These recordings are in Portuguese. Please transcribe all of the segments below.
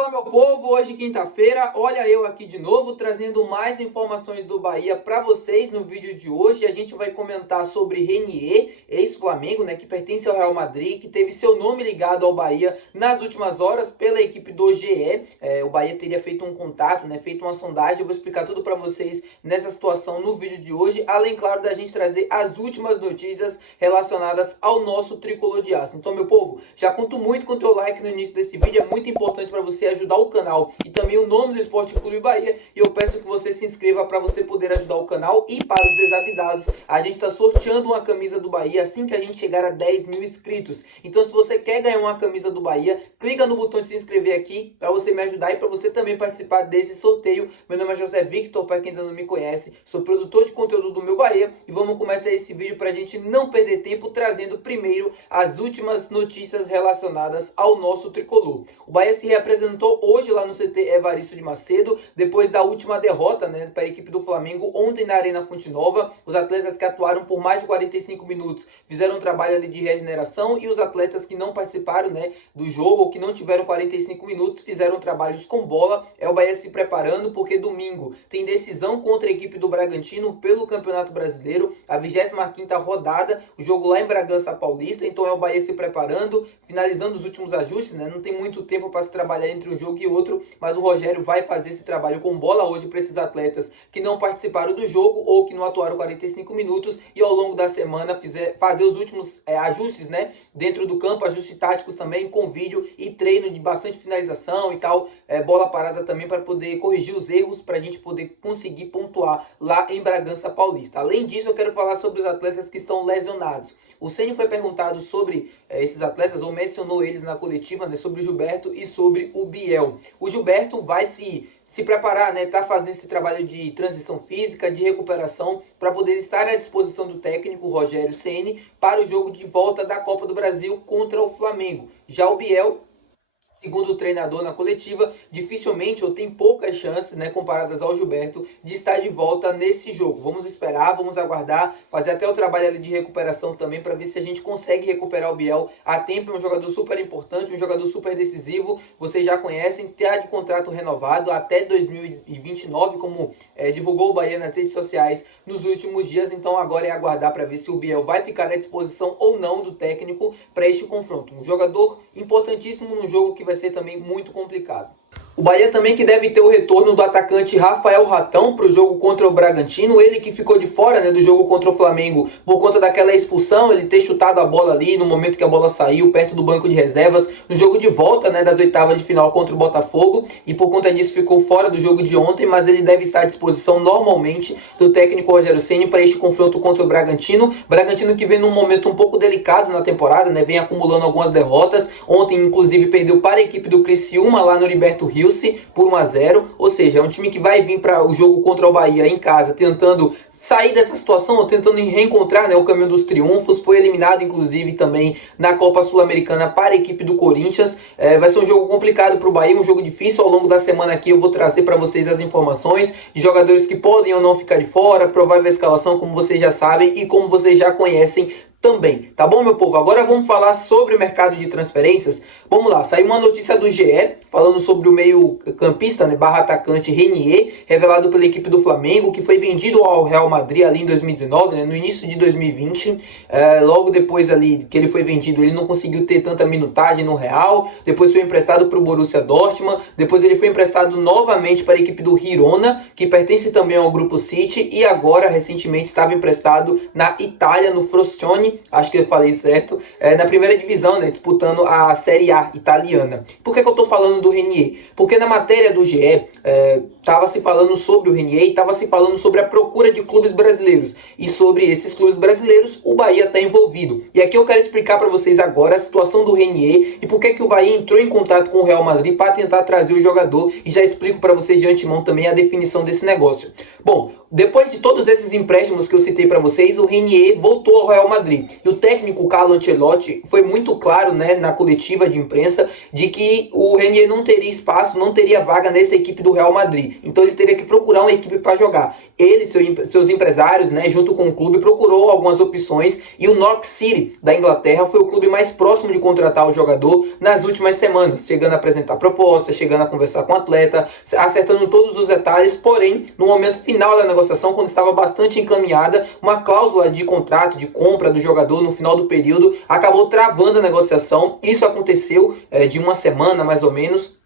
Fala meu povo, hoje quinta-feira, olha eu aqui de novo trazendo mais informações do Bahia para vocês no vídeo de hoje. A gente vai comentar sobre Renier, ex-Flamengo, né, que pertence ao Real Madrid, que teve seu nome ligado ao Bahia nas últimas horas pela equipe do GE. O Bahia teria feito um contato, né, feito uma sondagem. Eu vou explicar tudo para vocês nessa situação no vídeo de hoje, além, claro, da gente trazer as últimas notícias relacionadas ao nosso tricolor de aço. Então, meu povo, já conto muito com o teu like no início desse vídeo, é muito importante para você ajudar o canal e também o nome do Esporte Clube Bahia, e eu peço que você se inscreva para você poder ajudar o canal. E para os desavisados, a gente está sorteando uma camisa do Bahia assim que a gente chegar a 10 mil inscritos. Então, se você quer ganhar uma camisa do Bahia, clica no botão de se inscrever aqui para você me ajudar e para você também participar desse sorteio. Meu nome é José Victor, para quem ainda não me conhece, sou produtor de conteúdo do meu Bahia, e vamos começar esse vídeo para a gente não perder tempo, trazendo primeiro as últimas notícias relacionadas ao nosso tricolor. O Bahia se reapresentou hoje lá no CT Evaristo de Macedo, depois da última derrota, né, para a equipe do Flamengo ontem na Arena Fonte Nova. Os atletas que atuaram por mais de 45 minutos fizeram um trabalho ali de regeneração, e os atletas que não participaram, né, do jogo, ou que não tiveram 45 minutos, fizeram trabalhos com bola. O Bahia se preparando porque domingo tem decisão contra a equipe do Bragantino pelo Campeonato Brasileiro, a 25ª rodada, o jogo lá em Bragança Paulista. Então o Bahia se preparando, finalizando os últimos ajustes, né? Não tem muito tempo para se trabalhar entre um jogo e outro, mas o Rogério vai fazer esse trabalho com bola hoje para esses atletas que não participaram do jogo ou que não atuaram 45 minutos, e ao longo da semana fazer os últimos ajustes, né, dentro do campo, ajustes táticos também com vídeo e treino de bastante finalização e tal, bola parada também, para poder corrigir os erros, para a gente poder conseguir pontuar lá em Bragança Paulista. Além disso, eu quero falar sobre os atletas que estão lesionados. O Ceni foi perguntado sobre esses atletas, ou mencionou eles na coletiva, né, sobre o Gilberto e sobre o Biel. O Gilberto vai se preparar, né, tá fazendo esse trabalho de transição física, de recuperação, para poder estar à disposição do técnico Rogério Ceni para o jogo de volta da Copa do Brasil contra o Flamengo. Já o Biel, segundo o treinador na coletiva, dificilmente ou tem poucas chances, né, comparadas ao Gilberto, de estar de volta nesse jogo. Vamos esperar, vamos aguardar, fazer até o trabalho ali de recuperação também, para ver se a gente consegue recuperar o Biel a tempo. É um jogador super importante, um jogador super decisivo. Vocês já conhecem, tá de contrato renovado até 2029, como divulgou o Bahia nas redes sociais nos últimos dias. Então agora é aguardar para ver se o Biel vai ficar à disposição ou não do técnico para este confronto. Um jogador importantíssimo num jogo que vai ser também muito complicado. O Bahia também que deve ter o retorno do atacante Rafael Ratão para o jogo contra o Bragantino. Ele que ficou de fora, né, do jogo contra o Flamengo por conta daquela expulsão, ele ter chutado a bola ali no momento que a bola saiu, perto do banco de reservas, no jogo de volta, né, das oitavas de final contra o Botafogo, e por conta disso ficou fora do jogo de ontem, mas ele deve estar à disposição normalmente do técnico Rogério Ceni para este confronto contra o Bragantino. Bragantino que vem num momento um pouco delicado na temporada, né, vem acumulando algumas derrotas. Ontem, inclusive, perdeu para a equipe do Criciúma lá no Heriberto Rios por 1-0, ou seja, é um time que vai vir para o jogo contra o Bahia em casa tentando sair dessa situação, ou tentando reencontrar, né, o caminho dos triunfos. Foi eliminado inclusive também na Copa Sul-Americana para a equipe do Corinthians. Vai ser um jogo complicado para o Bahia, um jogo difícil. Ao longo da semana aqui eu vou trazer para vocês as informações de jogadores que podem ou não ficar de fora, provável escalação, como vocês já sabem e como vocês já conhecem também, tá bom, meu povo? Agora vamos falar sobre o mercado de transferências. Vamos lá, saiu uma notícia do GE falando sobre o meio-campista, né, barra atacante Renier, revelado pela equipe do Flamengo, que foi vendido ao Real Madrid ali em 2019, né, no início de 2020. Logo depois ali que ele foi vendido, ele não conseguiu ter tanta minutagem no Real. Depois foi emprestado para o Borussia Dortmund. Depois ele foi emprestado novamente para a equipe do Girona, que pertence também ao Grupo City, e agora recentemente estava emprestado na Itália, no Frosinone, acho que eu falei certo, na primeira divisão, né, disputando a Série A italiana. Por que eu estou falando do Renier? Porque na matéria do GE estava se falando sobre o Renier, e estava se falando sobre a procura de clubes brasileiros, e sobre esses clubes brasileiros o Bahia está envolvido. E aqui eu quero explicar para vocês agora a situação do Renier e por que o Bahia entrou em contato com o Real Madrid para tentar trazer o jogador, e já explico para vocês de antemão também a definição desse negócio. Bom, Depois de todos esses empréstimos que eu citei para vocês, o Renier voltou ao Real Madrid. E o técnico Carlo Ancelotti foi muito claro, né, na coletiva de imprensa, de que o Renier não teria espaço, não teria vaga nessa equipe do Real Madrid. Então ele teria que procurar uma equipe para jogar. Ele e seus empresários, né, junto com o clube, procurou algumas opções e o Norwich City da Inglaterra foi o clube mais próximo de contratar o jogador nas últimas semanas, chegando a apresentar propostas, chegando a conversar com o atleta, acertando todos os detalhes, porém, no momento final da negociação, quando estava bastante encaminhada, uma cláusula de contrato, de compra do jogador no final do período, acabou travando a negociação. Isso aconteceu de uma semana, mais ou menos.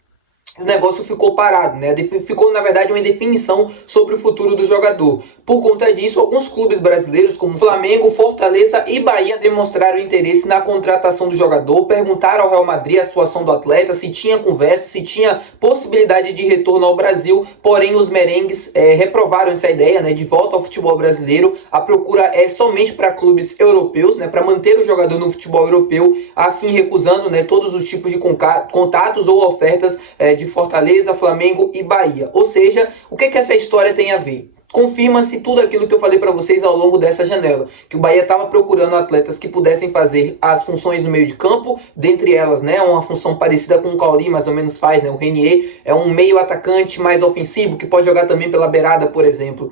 O negócio ficou parado, né? Ficou, na verdade, uma indefinição sobre o futuro do jogador. Por conta disso, alguns clubes brasileiros, como Flamengo, Fortaleza e Bahia, demonstraram interesse na contratação do jogador, perguntaram ao Real Madrid a situação do atleta, se tinha conversa, se tinha possibilidade de retorno ao Brasil, porém os merengues reprovaram essa ideia, né, de volta ao futebol brasileiro. A procura é somente para clubes europeus, né, para manter o jogador no futebol europeu, assim recusando, né, todos os tipos de contatos ou ofertas de Fortaleza, Flamengo e Bahia. Ou seja, o que essa história tem a ver? Confirma-se tudo aquilo que eu falei para vocês ao longo dessa janela, que o Bahia estava procurando atletas que pudessem fazer as funções no meio de campo, dentre elas, né, uma função parecida com o Cauli mais ou menos faz, né, o Renier é um meio atacante mais ofensivo, que pode jogar também pela beirada, por exemplo.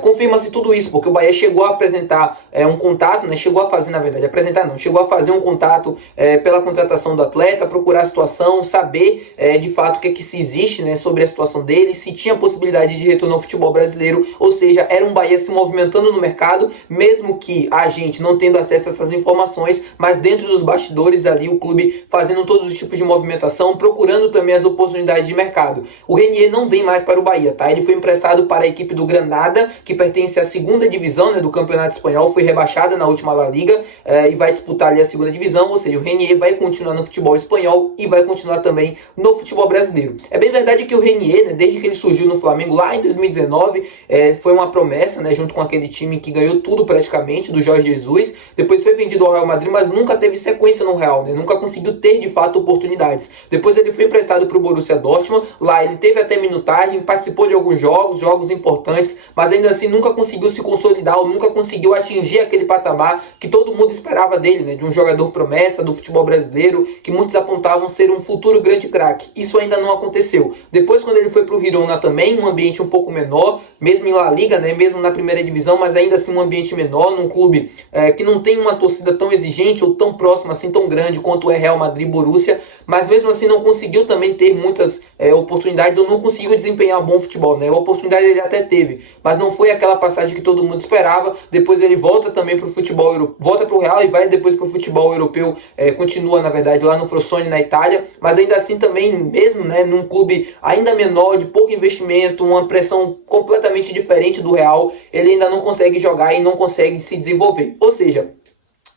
Confirma-se tudo isso, porque o Bahia chegou a apresentar um contato, né, chegou a fazer, na verdade, apresentar não, chegou a fazer um contato pela contratação do atleta, procurar a situação, saber de fato o que se existe, né, sobre a situação dele, se tinha possibilidade de retorno ao futebol brasileiro. Ou seja, era um Bahia se movimentando no mercado, mesmo que a gente não tendo acesso a essas informações, mas dentro dos bastidores ali, o clube fazendo todos os tipos de movimentação, procurando também as oportunidades de mercado. O Renier não vem mais para o Bahia, tá? Ele foi emprestado para a equipe do Granada, que pertence à segunda divisão, né, do Campeonato Espanhol, foi rebaixada na última La Liga e vai disputar ali a segunda divisão, ou seja, o Renier vai continuar no futebol espanhol e vai continuar também no futebol brasileiro. É bem verdade que o Renier, né, desde que ele surgiu no Flamengo lá em 2019, foi uma promessa, né, junto com aquele time que ganhou tudo praticamente, do Jorge Jesus. Depois foi vendido ao Real Madrid, mas nunca teve sequência no Real, né, nunca conseguiu ter de fato oportunidades. Depois ele foi emprestado para o Borussia Dortmund, lá ele teve até minutagem, participou de alguns jogos importantes, mas ainda assim nunca conseguiu se consolidar, ou nunca conseguiu atingir aquele patamar que todo mundo esperava dele, né, de um jogador promessa do futebol brasileiro, que muitos apontavam ser um futuro grande craque. Isso ainda não aconteceu. Depois, quando ele foi para o Girona também, um ambiente um pouco menor, mesmo em La Liga, né, mesmo na primeira divisão, mas ainda assim um ambiente menor, num clube que não tem uma torcida tão exigente ou tão próxima, assim, tão grande quanto é Real Madrid e Borussia, mas mesmo assim não conseguiu também ter muitas oportunidades, ou não conseguiu desempenhar um bom futebol, né? A oportunidade ele até teve, mas não foi aquela passagem que todo mundo esperava. Depois ele volta também para o futebol europeu, volta para o Real e vai depois para o futebol europeu, continua na verdade lá no Frosinone na Itália, mas ainda assim também, mesmo, né, num clube ainda menor, de pouco investimento, uma pressão completamente diferente do Real, ele ainda não consegue jogar e não consegue se desenvolver. Ou seja,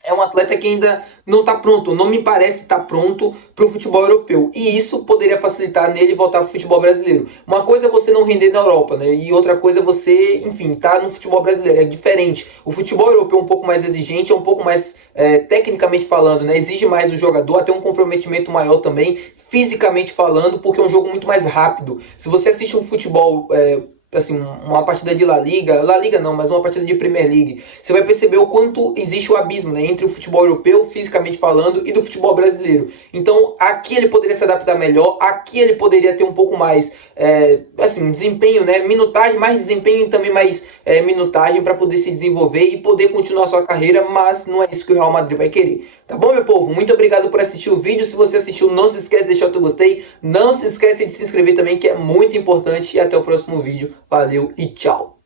é um atleta que ainda não está pronto, não me parece estar pronto para o futebol europeu. E isso poderia facilitar nele voltar para o futebol brasileiro. Uma coisa é você não render na Europa, né? E outra coisa é você, enfim, estar no futebol brasileiro. É diferente. O futebol europeu é um pouco mais exigente, é um pouco mais, tecnicamente falando, né? Exige mais do jogador, até um comprometimento maior também, fisicamente falando, porque é um jogo muito mais rápido. Se você assiste um futebol assim, uma partida de La Liga não, mas uma partida de Premier League, você vai perceber o quanto existe o abismo, né, entre o futebol europeu, fisicamente falando, e do futebol brasileiro. Então, aqui ele poderia se adaptar melhor, aqui ele poderia ter um pouco mais, assim, desempenho, né, minutagem, mais desempenho e também mais minutagem para poder se desenvolver e poder continuar sua carreira, mas não é isso que o Real Madrid vai querer. Tá bom, meu povo? Muito obrigado por assistir o vídeo. Se você assistiu, não se esquece de deixar o teu gostei. Não se esquece de se inscrever também, que é muito importante. E até o próximo vídeo. Valeu e tchau!